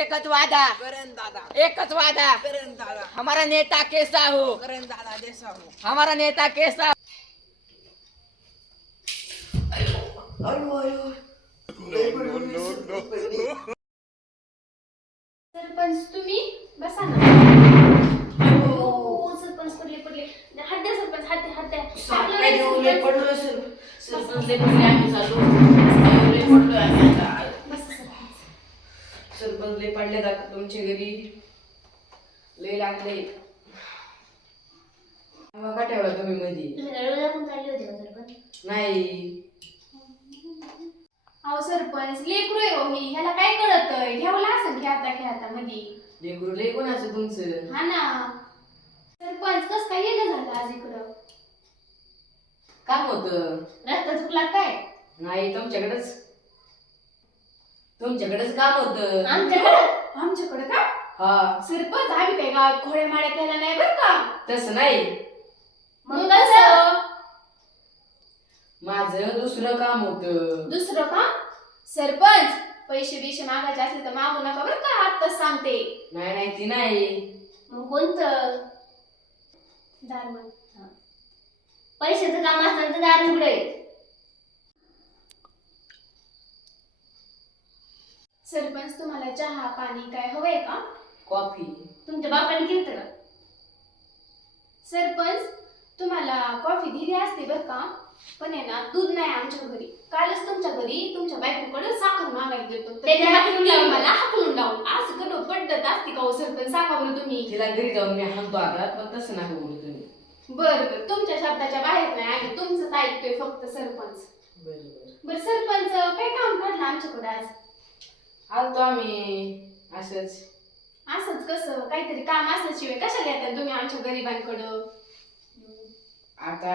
एकच वादा. करण दादा. एकच वादा. करण दादा. हमारा नेता कैसा हो? करण दादा जैसा हो. हमारा नेता कैसा सरपंच तुम्ही बसा ना. हो सरपंच पडले पडले हात द्या सरपंच हात द्या हात आपलं सरपंच. लय पडले आम्ही चाललो. लय पडलोय आम्ही आता. सरपंच. लय पडले आता तुमच्या घरी. लय लागले. का ठेवला तुम्ही मध्ये नाही. अहो सरपंच लेकरू आहे हो ही. ह्याला काय कळत? ठेवला असं खेळता खेळता मध्ये लेकरू लय कोणाचं तुमचं? हा ना. सरपंच कस काय येणं झालं आज इकडं? काम होत. रस्ता चुकला काय? नाही तुमच्याकडेच. तुमच्याकडेच काम होत. आमच्याकडं? आमच्याकडं का? हा. सरपंच आम्ही काय गावात खोड्या माड्या केला नाही बरं का? तसं नाही. मग कसं? माझं दुसरं काम होत. दुसरं का सरपंच पैसे बिशे मागायचे असले तर मागू नका बरं का? आत्ताच सांगते. नाही नाही ती नाही. मग कोणतं? दारमन पैशाचं काम असताना तर दार उघडे. सरपंच तुम्हाला चहा पाणी काय हवंय का? कॉफी. तुमच्या बापाने का? सरपंच तुम्हाला कॉफी दिली असते बरं का? पण आहे ना दूध नाही आमच्या घरी. कालच तुमच्या घरी तुमच्या बायकोकडे साखर मागायला गेलो तर त्याने त्या हाकलून लावलं. मला हाकलून लावून असं कडं पद्धत असते का हो सरपंच? सांगा बरं तुम्ही. तिला घरी जाऊन मी हाणतो आता पण तसं नाही बोलू तुम्ही. बरं बरं. तुमच्या शब्दाच्या बाहेर नाही आम्ही तुमचंच ऐकतोय फक्त सरपंच. बरं सरपंच काय काम काढलं आमच्याकडे आज? आलतो आम्ही असंच. असंच कसं? काहीतरी काम असल्याशिवाय कशाला येतात तुम्ही आमच्या गरिबांकडं? आता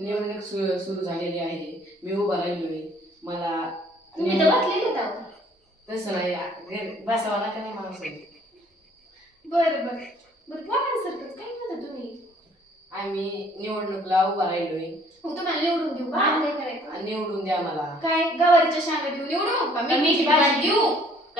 निवडणूक सु- सुरू झालेली आहे. मी उभा राहिलोय. मला तुम्ही तर बसलेले होता तसं नाही घरी बसावा ना का नाही माणूस बरं बरं. बरं बोला ना सरपंच काय म्हणता तुम्ही? आम्ही निवडणुकीला उभा राहिलोय. मग तुम्हाला निवडून देऊ का? काय करायचं? आणि निवडून द्या मला. काय? गवारीच्या शेंगा देऊ निवडू? का मेथीची भाजी देऊ?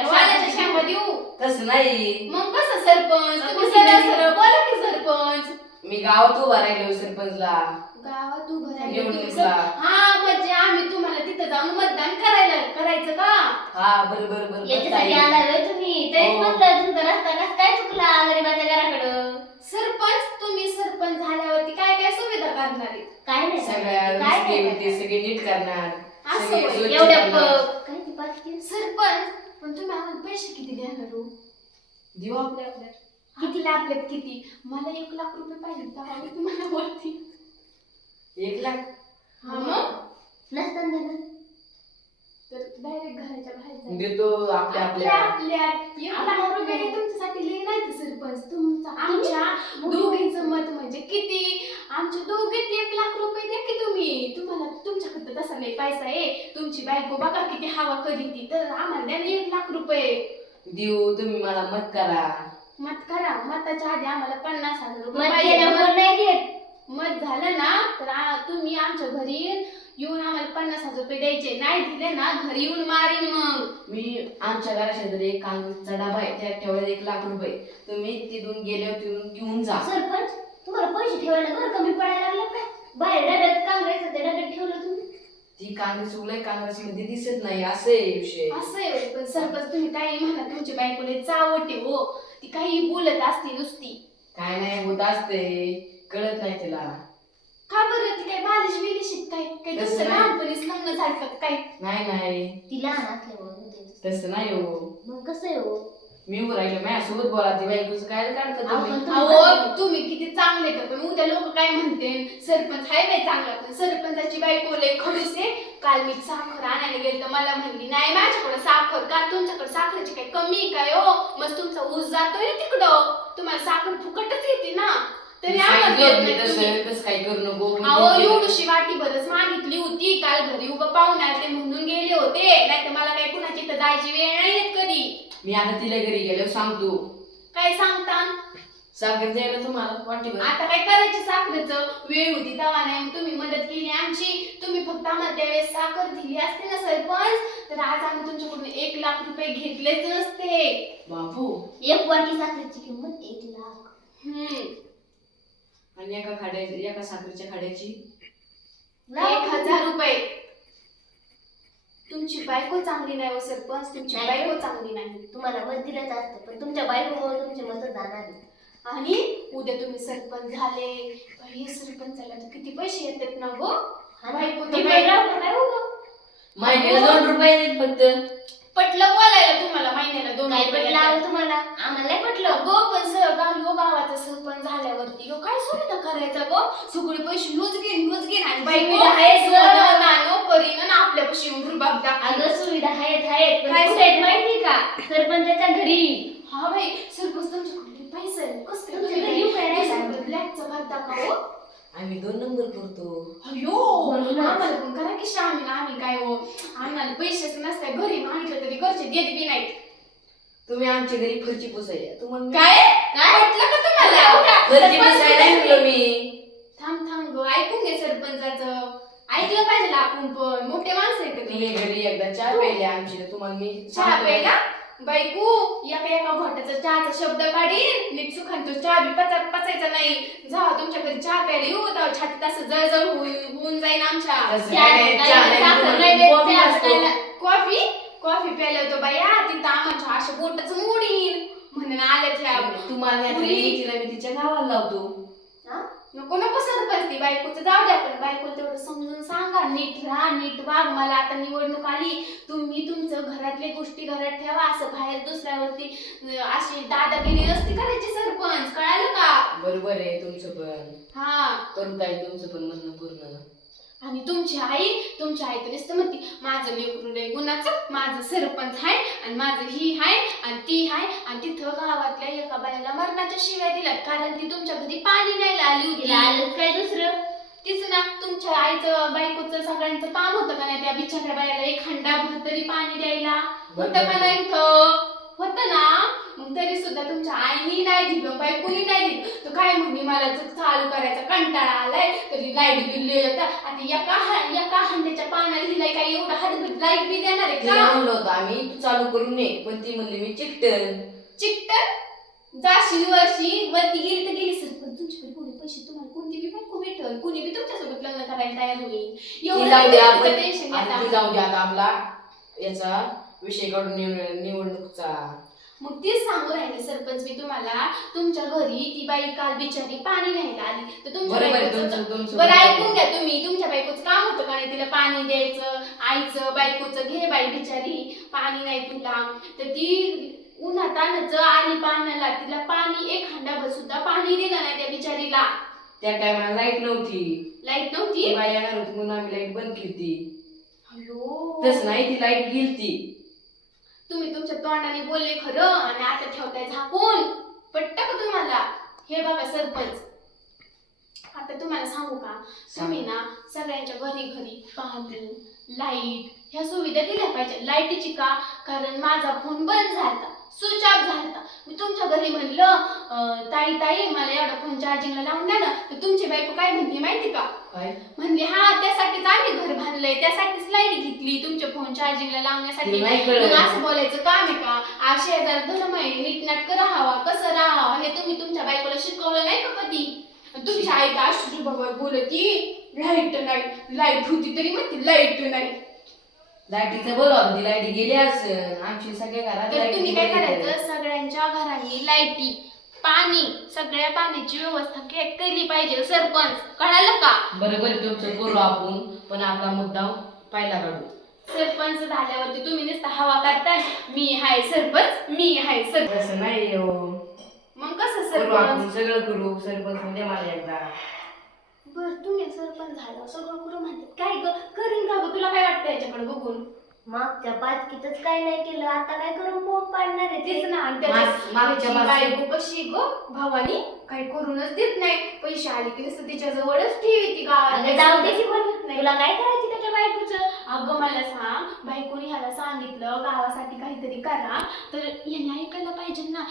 वालाच्या शेंगा देऊ तसं नाही. मग कसं सरपंच? तुम्ही सरळ सरळ बोला की सरपंच. मी गावात उभा सरपंचला. गावात उभं राहिलं तुम्ही. निवडणुकीला. सर- हा म्हणजे आम्ही तुम्हाला तिथं जाऊन मतदान करायला करायचं का? हा बरं बरं बरं याच्यासाठी ताई. आला होय तुम्ही. तरीच हो. म्हटलं तुमचा रस्ता कसा काय चुकला गरीबाच्या घराकडं? सरपंच तुम्ही सरपंच झाल्यावरती काय काय सुविधा करणार आहेत? काय नाही. सगळ्या काय सगळे नीट करणार. असं सगळे होय. स्वच्छ एवढ्या करणार. प- काय ती पाच किलो? सरपंच पण तुम्ही आम्हाला पैसे किती देणार हो देऊ आपल्या आपल्या. किती लागलेत किती? मला एक लाख रुपये पाहिजे तेव्हा मी तुम्हाला बोलते. एक लाख? हा मग नसताना देणार. तर डायरेक्ट घराच्या बाहेर जायचं. देतो आपल्या आपल्या आपल्या आपल्या एक लाख रुपये हे तुमच्यासाठी लई नाही ते सरपंच. तुमचा आमच्या दोघींचं मत म्हणजे किती? आमच्या दोघीत एक लाख रुपये द्या की तुम्ही. तुम्हाला तुमच्याकडे तसा नाही पैसा आहे. तुमची बायको बघा किती हवा करी ती. तर आम्हाला द्या ना एक लाख रुपये. देऊ तुम्ही मला मत करा. मत करा. मताच्या आधी आम्हाला पन्नास हजार रुपये मत झालं ना तर तुम्ही आमच्या घरी येऊन आम्हाला पन्नास हजार रुपये द्यायचे. नाही दिले ना घरी येऊन मारीन मग. मी आमच्या घराशेजारी एक कांद्याचा डबा आहे त्यात ठेवला एक लाख रुपये. तुम्ही तिथून गेल्यावर तिथून घेऊन जा. सरपंच तुम्हाला पैसे ठेवायला घर कमी पडायला लागलं काय बाहेर डब्यात काँग्रेस त्या डब्यात ठेवलं तुम्ही. ती कांग्रेस उगलाय काँग्रेस मध्ये दिसत नाही असं आहे विषय. असं आहे होय, पण सरपंच तुम्ही काही म्हणा तुमची बायकोले चावटे हो. ती काही बोलत असते नुसती. काय नाही होत असते कळत नाही तिला. का बरं? ती काय बालिश बिलिश काय? काय तसं तुमचं नाही. लहानपणीच लग्न झालं का काय? नाही नाही. ती लहान असल्यामुळे होते. तसं. नाही हो. मग कसं आहे हो? मी उभं राहिलो माझ्यासोबत बोला ती बायकोचं काय काढतं अहो, तुम्ही? पण तुम्ही अहो बाहेर- तुम्ही किती चांगले तर पण उद्या लोक काय म्हणते? सरपंच हाय नाही चांगला पण सरपंचाची बायको लय खडूस आहे. काल मी साखर आणायला गेले तर मला म्हणली नाही माझ्याकडे साखर का? तुमच्याकडे साखरेची काय कमी आहे काय हो? मग तुमचा ऊस जातोय ना तिकडं. तुम्हाला साखर फुकटच येते ना. तरी आम्हाला नाही तुम्ही. तसं तसं काही करू नको अहो. एवढीशी वाटी बरच मागितली होती काल घरी उभं पाहुणे आले ते म्हणून गेले होते. नाही तर मला काही कुणाची इथं जायची वेळ नाही येत कधी. मी आता तिला घरी गेल्यावर सांगतो. काय सांगता? साखर द्यायला तुम्हाला वाटीवर आता काय करायची साखरेचं? वेळ होती तेव्हा नाही. मग तुम्ही मदत केली आमची. तुम्ही फक्त आम्हाला त्यावेळेस साखर दिली असते ना सरपंच? तर आज आम्ही तुमच्याकडून एक लाख लाख रुपये घेतलेच नसते बापू. एक वाटी साखरेची किंमत एक लाख. हम्म. आणि एका खाड्याची एका साखरेच्या खाड्याची एक हजार रुपये तुमची बायको चांगली नाही हो सरपंच तुमची नाही. बायको चांगली नाही तुम्हाला मत दिलंच असतं पण तुमच्या बायकोमुळे तुमचे मत जाणार नाही. आणि उद्या तुम्ही सरपंच झाले हे सरपंचाला तर किती पैसे येतात ना गो हा ना? बायको ती तर काय हो गं? दोन रुपये फक्त पटलं बोलायला तुम्हाला महिन्याला दोन काय रुपये पटलं. आहो तुम्हाला आम्हाला नाही पटलं गो पण सर गाव यो गावाचा सरपंच झाल्यावरती यो काय सुविधा करायचा गो सगळे पैसे यूज घेईन यूज घेईन आणि बायको सुविधा आहे, सर. करीन आणि आपल्यापाशी येऊन रुबाब दाखवीन. अगं सुविधा आहेत आहेत पण काय कुठे आहेत माहिती का सरपंचाच्या घरी हा बाई सरपंच तुमच्याकडे पैसे आहे. कसं काय तुमच्या तुम्ही घरी काय? ब्लॅकचं का हो आम्ही दोन नंबर करतो. अयो. आम्हाला पण करा की श्यामी आम्ही काय हो? आम्हाला पैसेच नसते घरी मागितलं तरी घरचे देत बी नाहीत. तुम्ही आमच्या घरी फरची पुसायला. तुम्हाला काय? काय? पटलं का तुम्हाला? पुसायला म्हणलं मी. थांब थांब ग ऐकून घे सरपंचाचं. ऐकलं पाहिजे आपण पण. मोठे माणसं आहे का तुम्ही घरी एकदा चहा प्यायले आमची तुम्हाला मी चहा. प्यायला बायको एका एका घोटाचा चहाचा शब्द काढीन. नीट सुखान तो चहा बी पचा पचायचा नाही. जा तुमच्या घरी चहा प्यायला येऊ. छातीत असं जळजळ होऊन होऊन जाईन आमच्या तसं चहा काय नाही, चहा नाही, साखर तुम्हाला नाही देत, कॉफी चहा असतो. प्यायला. कॉफी कॉफी प्यायला होतो बाया तिथं आम्हाला अशा बोटच मोडीन म्हणून आल्या त्या तुम्हाला तिला मी तिच्या गावाला लावतो हा? नको नको सरपंच ती बायकोचं. जाऊ द्या पण बायकोला तेवढं समजून सांगा. नीट राहा नीट वाग. मला आता निवडणूक आली. तुम्ही तुमचं घरातल्या गोष्टी घरात ठेवा. असं बाहेर दुसऱ्यावरती अशी दादागिरी नसती करायची सरपंच. कळालं का? बरोबर आहे तुमचं पण. हा. करू ताई तुमचं पण म्हणणं पूर्ण. आणि तुमची आई तुमची आई तर नुसतं म्हणते माझं लेकरू लय गुणाचं माझं सरपंच आहे आणि माझं ही आहे आणि ती आहे आणि तिथं गावातल्या एका बायाला मरणाच्या शिव्या दिल्यात कारण ती तुमच्या घरी पाणी न्यायला आली होती. आलंच काय दुसरं? तीच ना तुमच्या आईचं बायकोचं सगळ्यांचं काम होतं का नाही त्या बिचाऱ्या बायाला एक हंडाभर तरी पाणी द्यायला? होतं का नाही इथं? होतं ना? मग तरी सुद्धा तुमच्या आईनी नाही दिलं बायकोनी नाही दिलं. तर काय म्हणली मला जर चालू करायचा कंटाळा आलाय तरी लाइट बिल येतं आता एका हा- एका हंड्याच्या पाण्याला हिला काय? एवढं हात लाइट बिल देणार आहे तिला का? म्हणलं होतं आम्ही. तू चालू करून ने पण ती म्हणली मी चिकटन. चिकटन? जाशील वर्षी वरती गेली तर गेली सर पण तुमच्याकडे कोणी पैसे? तुम्हाला कोणती बी बायको भेटल? कोणी बी तुमच्यासोबत लग्न करायला तयार होईल? ती एवढं जाऊ दे आपण. तुम्ही टेन्शन आता ती घेता जाऊ दे आता आपला याचा विषय काढून निवड- निवडणूकचा. मग तेच सांगू राहिले सरपंच मी तुम्हाला तुमच्या घरी ती बाई काल बिचारी पाणी न्यायला आली. तर तुमच्या बरोबर आहे, बायकोचं- तुमचं तुमचं बरं बरोबर. ऐकून घ्या तुम्ही. तुमच्या बायकोचं काम होतं का नाही तिला पाणी द्यायचं आईचं बायकोचं? घे बाई बिचारी पाणी नाही तुला. तर ती उन्हात आणत आली पाण्याला तिला पाणी एक हंडाभर सुद्धा पाणी दिलं नाही त्या बिचारीला. त्या टायमाला लाइट नव्हती. लाइट नव्हती? येणार होती म्हणून आम्ही लाइट बंद केली अयो तस नाही ती लाइट गेलती. तुम्ही तुमच्या तोंडाने बोलले खरं आणि आता ठेवताय झाकून. पट्ट का तुम्हाला. हे बघा सरपंच. आता तुम्हाला सांगू का? तुम्ही ना सगळ्यांच्या घरी घरी पाणी लाइट ह्या सुविधा दिल्या पाहिजे. लाईटीची का? कारण माझा फोन बंद झाला स्विच ऑफ झाला मी तुमच्या घरी म्हणलं ताई ताई मला एवढा फोन चार्जिंगला लावून द्या ना. तर तुमची बायको काय म्हणते माहिती का? काय म्हणली हा त्यासाठीच आम्ही घर बांधलंय. त्यासाठीच लाइट घेतली. तुमचे फोन चार्जिंगला लावण्यासाठी. नाही मग असं बोलायचं काम आहे का? आज शेजार धर्म आहे. नीटनाटकं राहावा. कसं राहावा? हे तुम्ही तुमच्या बायकोला शिकवलं नाही का कधी? तुमच्या आई का अश्रू बाबा बोलती. लाइट नाही. लाइट होती तरी म्हणते लाइट नाही. लाईटीचं बोलवा ती लाइट गेली असं आमची सगळ्या घरात तर तुम्ही काय लाईटी गेली. करायचं? सगळ्यांच्या घरांनी लाईटी. पाणी सगळ्या पाण्याची व्यवस्था के- केली पाहिजे. सरपंच कळालं का? बरोबर आहे तुमचं करू आपण. पण आपला मुद्दा पहिला काढू. सरपंच झाल्यावरती तुम्ही नुसतं हवा करता मी हाय सरपंच मी हाय सरपंच तसं नाही हो. मग कसं करू आपण सरपंच? सगळं करू. सरपंच म्हणजे मला एकदा. बर तुम्ही सरपंच झाला सगळं करू म्हणतात. काय ग? करीन का ग? तुला काय वाटतं याच्याकडे बघून? मागच्या पाचकीतच काय नाही केलं आता काय करून पोट पाडणार आहे तेच ते ना आणि माग- त्याच्यात मागच्या त्याची बाजू- बायको कशी ग? भावानी काही करूनच देत नाही. पैसे आले की नुसतं तिच्या जवळच ठेवी ती अगं जाऊ दे की गावात पण तुला काय करायची त्याच्या बायकोचं? अगं मला सांग बायकोने ह्याला सांगितलं गावासाठी काहीतरी करा. तर याने ऐकायला पाहिजे ना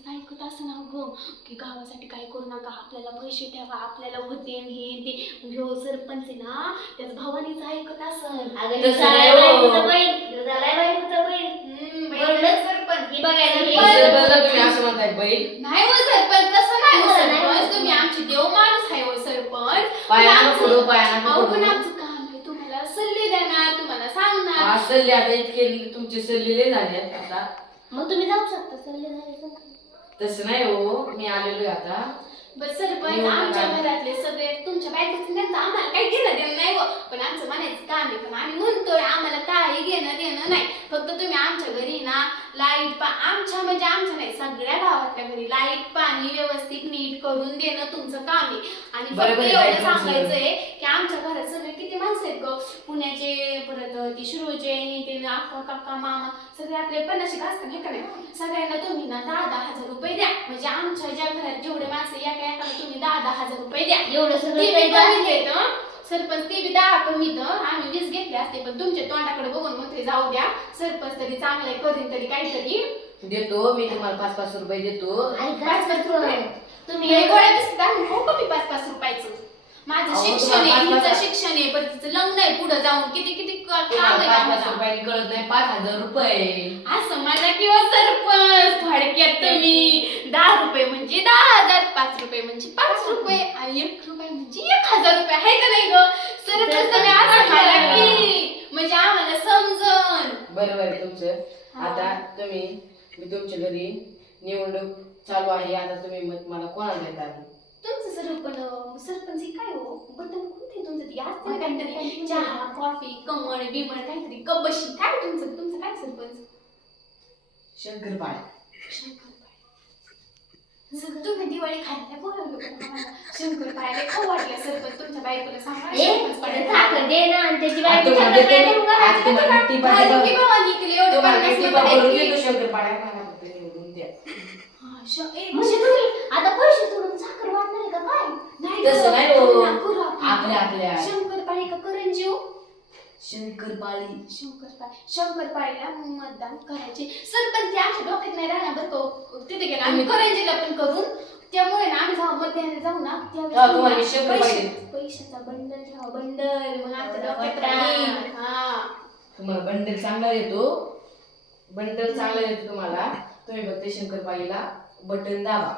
बायकोच ऐकत असं ना गो की गावासाठी काय करू नका आपल्याला पैसे ठेवा आपल्याला होते हे ते. ह्यो सरपंच आहे ना त्याच भावानीच ऐकत असं अगं तसं झालाय नाही हो. बायकोचा बैल. झालाय बायकोचा बैल. नीट बघायला हे सरपंचला तुम्ही असं म्हणताय बैल? नाही हो सरपंच तसं नाही हो नाही सरपंच. तुम्ही आमची देव माणूस आहे हो सरपंच. पायानं पण पुढं आमचं- पायानं अहो पण पुढं आमचं काम आहे. तुम्हाला सल्ले देणार तुम्हाला सांगणार. सल्ले आता इतके तुमचे सल्लेले झाले आहेत आता. मग तुम्ही जाऊ शकता सल्ले झाले तर. तसं नाही हो मी आलेलो आता. बरं सरपंच एवढं आमच्या? घरातले सगळे तुमच्या बायकोचं त्यांचं आम्हाला काही घेणं देणं नाही हो. पण आमचं म्हणायचं काम आहे पण आम्ही म्हणतोय आम्हाला काही घेणं देणं नाही. फक्त तुम्ही आमच्या घरी ना लाइट पा आमच्या म्हणजे आमच्या नाही सगळ्या गावातल्या घरी लाइट पाणी व्यवस्थित नीट करून देणं तुमचं काम आहे. आणि फक्त एवढं लाइट सांगायचंय की आमच्या घरात सगळे किती माणसं आहेत ग? पुण्याचे परत ती शिरोचे हे ते आक्का काका मामा सगळे आपले. पन्नाशी असतात नाही का नाही? सगळ्यांना तुम्ही ना दहा दहा हजार रुपये द्या. म्हणजे आमच्या ज्या घरात जेवढे माणसं एका एकाला तुम्ही दहा दहा हजार रुपये द्या. एवढं सगळं ते बी. सरपंच ते बी दहा कमी तर आम्ही वीस घेतले असते पण तुमच्या तोंडाकडे बघून मग ते जाऊ द्या. सरपंच तरी चांगलं करीन तरी काहीतरी. देतो मी तुम्हाला पाच पाच रुपये देतो. ऐका पाच पाच रुपये. तुम्ही गोळ्या बिस्किट आणून खाऊ का मी पाच पाच रुपयाचं? माझं अहो, शिक्षण तुम्हाला आहे पाच- हिचं पाच- शिक्षण आहे पण तिचं लग्न आहे पुढे जाऊन. किती किती क- काम आहे पाच पाच आम्हाला. रुपयाने कळत नाही पाच हजार रुपये. असं माझा किंवा सरपंच थोडक्यात तुम्ही दहा रुपये म्हणजे दहा हजार पाच रुपये म्हणजे पाच रुपये आणि एक रुपये म्हणजे एक हजार रुपये. आहे का नाही ग? सरपंच तुम्ही असं मला की म्हणजे आम्हाला समजन. बरोबर आहे तुमचं. आता तुम्ही मी तुमच्या घरी निवडणूक चालू आहे. आता तुम्ही मत मला कोणाला देता? तुमचं सरपण सरपंच हे काय हो? बटन कोणते तुमचं ते असतं ना काहीतरी चहा कॉफी कमळ बिमळ काहीतरी कबशी. काय तुमचं? तुमचं काय सरपंच? शंकरपाळ. सर, तुम्ही दिवाळी खायला बोलवलं पण आम्हाला. शंकरपाळ्या खाऊ वाटल्या सरपंच तुमच्या बायकोला सांगा शंकरपाळ्या तुम्हाला देते- तुम्हाला टिपा देतो. तुम्हाला टिपा आहे देतो. शंकरपाळ्या फक्त निवडून द्या हा, श- ए, म्हणजे तुम्ही आता पैसे सोडून साखर वाटणार आहे का काय? नाही तसं नाही हो. ना, करू आपण. आपल्या आपल्या. शंकरपाळी का करंजी हो? शंकरपाळी. शंकरपाळी. शंकरपाळीला मतदान करायचे. सरपंच आमच्या डोक्यात नाही राहणार बरं का तिथे गेला. आम्ही करंजीला पण करून त्यामुळे ना आम्ही मत द्यायला जाऊ ना तेव्हा तुम्हाला त्यावेळेस शंकरपाळी पैसे- पैशाचा बंडल ठेवा बंडल. मग आमच्या डोक्यात. राहील हा. तुम्हाला बंडल चांगला देतो. बंडल चांगला देतो तुम्हाला. तुम्ही फक्त शंकरपाळीला. बटन दाबा.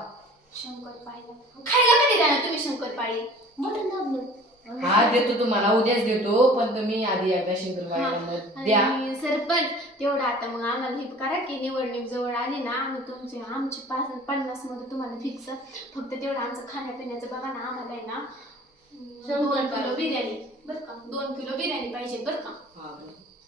शंकरपाळीला खायला कधी देणार तुम्ही शंकरपाळी? बटन दाबलं. हा देतो तुम्हाला. उद्याच देतो पण तुम्ही आधी एकदा शंकरपाळीला मत द्या आणि सरपंच तेवढं आता मग आम्हाला हे करा की निवडणूक जवळ आली ना आम्ही तुमचे आमचे पाच पन्नासमध्ये तुम्हाला फिक्स फक्त तेवढं आमचं खाण्यापिण्याचं बघा ना आम्हाला आहे ना दोन किलो बिर्याणी. बरं का? दोन किलो बिर्याणी पाहिजे बरं का? हा.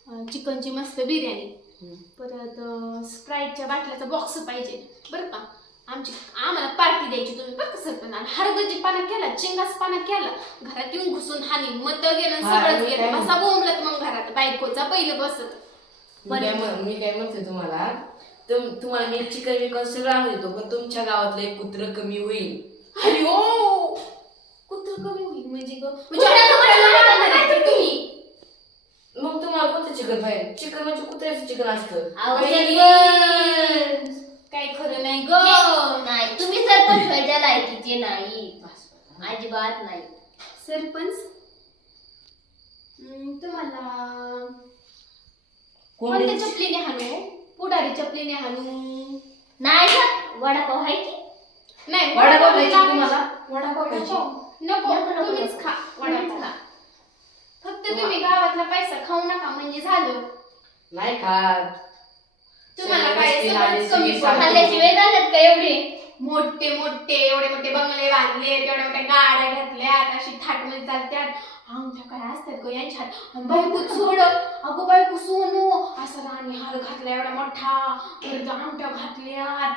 अं, चिकनची मस्त बिर्याणी. हम्म. परत अं, स्प्राईटच्या बाटल्याचा बॉक्स पाहिजे बरं का? आमची आम्हाला पार्टी द्यायची तुम्ही बरं का सरपंच? आणि हरगजी पाना केला चिंगास पाना केला. घरात येऊन घुसून हानी मत गेलं हा, सगळंच मी गेलं. काय बसा बोंबलत मग घरात बायकोचा पहिलं बसत. मी काय म्हण- मी काय म्हणते तुम्हाला? तुम तुम्हाला मी चिकन विकन सगळं आणून देतो पण तुमच्या गावातलं एक कुत्र कमी होईल. अरे ओ कुत्र कमी होईल म्हणजे ग म्हणजे आहे तुम्ही. मग तुम्हाला कोणतं चिकन पाहिजे. चिकन म्हणजे कुत्र्याचं चिकन असतं. अहो, बाई. सरपंच. काय खरं नाही ग. नाही तुम्ही सरपंच व्हायच्या लायकीचे नाही अजिबात नाही. सरपंच हम्म, तुम्हाला कोंबडी कोणत्या चपलीने हाणू? पुढारी चपलीने हाणू? नाही का वडापाव आहे की? नाही वडापाव खायची. तुम्हाला. वडापाव खायची. नको नको, नको, तुम्हीच. खा वडापाव. खा. फक्त तुम्ही गावातला पैसा खाऊ नका म्हणजे झालं. नाही खात. तुम्हाला काय सगळंच कमी सगळे पडलं. खाल्ल्याशिवाय झाल्यात का एवढे? मोठे मोठे एवढे मोठे बंगले बांधले एवढ्या मोठ्या गाड्या घेतल्यात अशी थाटमध्ये चालत्यात. अंगठ्या काय असतात ग यांच्यात? आणि बायको सोड. अगो बायको सोनू असं राणी हार घातला एवढा मोठा. परत अंगठ्या घातल्यात.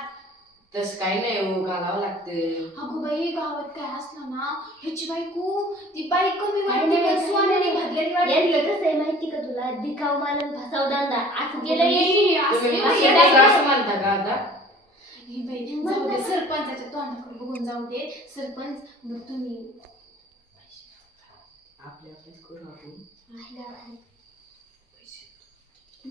तसं काही नाही हो घालावं लागतं. अगो बाई गावात काय असलं ना ह्याची बायको ती बाई कमी आणि वाटते नाही, का नाही, सोन्याने यांचं कसं आहे माहिती का तुला? दिखाव मालन फसाव दांदा असं केलं यांनी. असं तुम्ही नाही असं बाई, असं- असं म्हणता का आता? ही बाई जाऊ दे सरपंचाच्या तोंडाकडे बघून जाऊ दे. सरपंच मग तुम्ही. आपल्या आपल्याच करू आपण.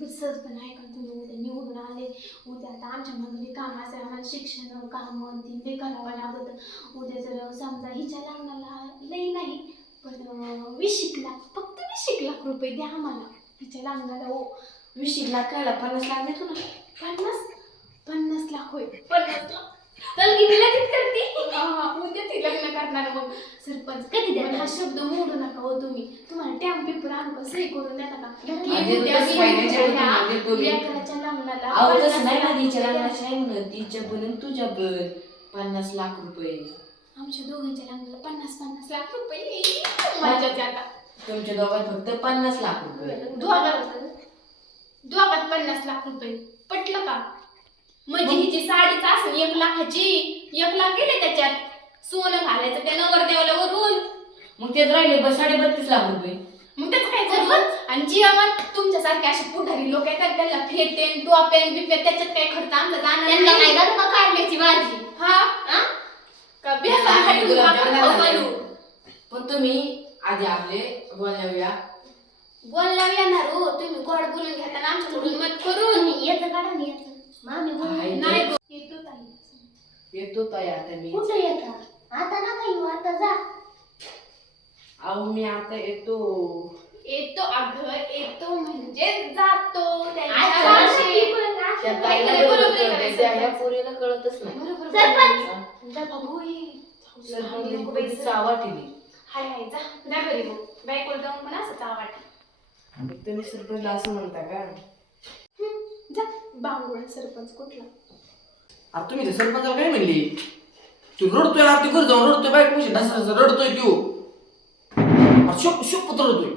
बरं आहे का तुम्ही उद्या निवडून आले. उद्या आता आमच्या मागे काम असेल आम्हाला शिक्षण काम ती ते करावं लागत उद्या जर समजा हिच्या लग्नाला लई नाही पण अं, वीस एक लाख फक्त वीस एक लाख रुपये द्या आम्हाला. हिच्या लग्नाला हो. वीस एक लाख कायला पन्नास लाख देतो ना. पन्नास पन्नास लाख होय पन्नास लाख. चल की मी लगेच करते. उद्याच हे लग्न करणार मग. सरपंच कधी हा शब्द मोडू नका हो तुम्ही. तुम्हाला टॅम्प पेपर आणू का सही करून देता का की आधी उद्या तसं मी पाहिजे होतं ह्या तुम्ही. लेकराच्या लग्नाला अहो तसं पन्नास नाही ना लाख तिच्या रुपये लग्नाची आहे म्हणत तिच्या पण आणि तुझ्या पण. पन्नास लाख रुपये. आमच्या दोघांच्या लग्नाला पन्नास पन्नास लाख रुपये. आता. तुमच्या दोघात फक्त पन्नास लाख रुपये. दोघात दोघात पन्नास लाख रुपये. पटलं का? म्हणजे हिची साडीच असेल एक लाखाची. एक लाख गेले त्याच्यात. सोनं घालायचं त्या नवरदेवाला वरून. मग तेच राहिले बस साडे बत्तीस लाख रुपये. मग त्याचं काय झालं? आणि जीवावर तुमच्यासारखे असे पुढारी लोक येतात त्यांना फेटेन टोपेन बिपेन त्याच्यात काय खर्च आमचा जाणार त्यांना नाही. काय गरबा काढण्याची माझी हा? हा? का आणि. पण तुम्ही आधी आपले बोलण्यावेळा बोलला येणार हो तुम्ही गोड बोलून घेताना आमच्याकडून मत करून. तुम्ही येतं काढा मी येतं. मामी बोल आहे. नाही गो- येतो ताई. येतो ताई आता मी कुठं येता आता ना काही आता जा अहो मी आता येतो येतो अगं येतो म्हणजे जातो आज त्यांच्या जा वर्षी. की पण आज त्या जा. ताईला बरोबर बरोबर आहे, बरोबर त्या आहे. ह्या पोरीला कळतच नाही बरोबर, सरपंच. बरोबर. जा बाबू, ये. सरपंच नको कुठे बाई, चावा ठेवली हाय हाय जा जा घरी मग जाऊन पण असं चावाट मग तुम्ही सरपंचला असं म्हणता का बांगुळा सरपंच कुठला आता तुम्ही ते सरपंचाला काय म्हणली तू रडतोय आरती कर जाऊन रडतोय बाईक म्हणजे ढसाचा रडतोय तू अरे शुक शुक पुत्र रडतोय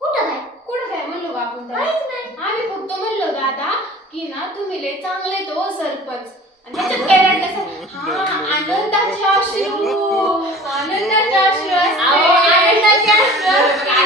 कुठं काय कुठं काय म्हणलो बा आपण त्याला? काहीच नाही आम्ही फक्त म्हणलो दादा की ना तुम्ही लय चांगले तो सरपंच आणि त्याच्यात काय रडलं असं? हा आनंदाचे अश्रू आनंदाचे. अहो, आनंदाचे असते.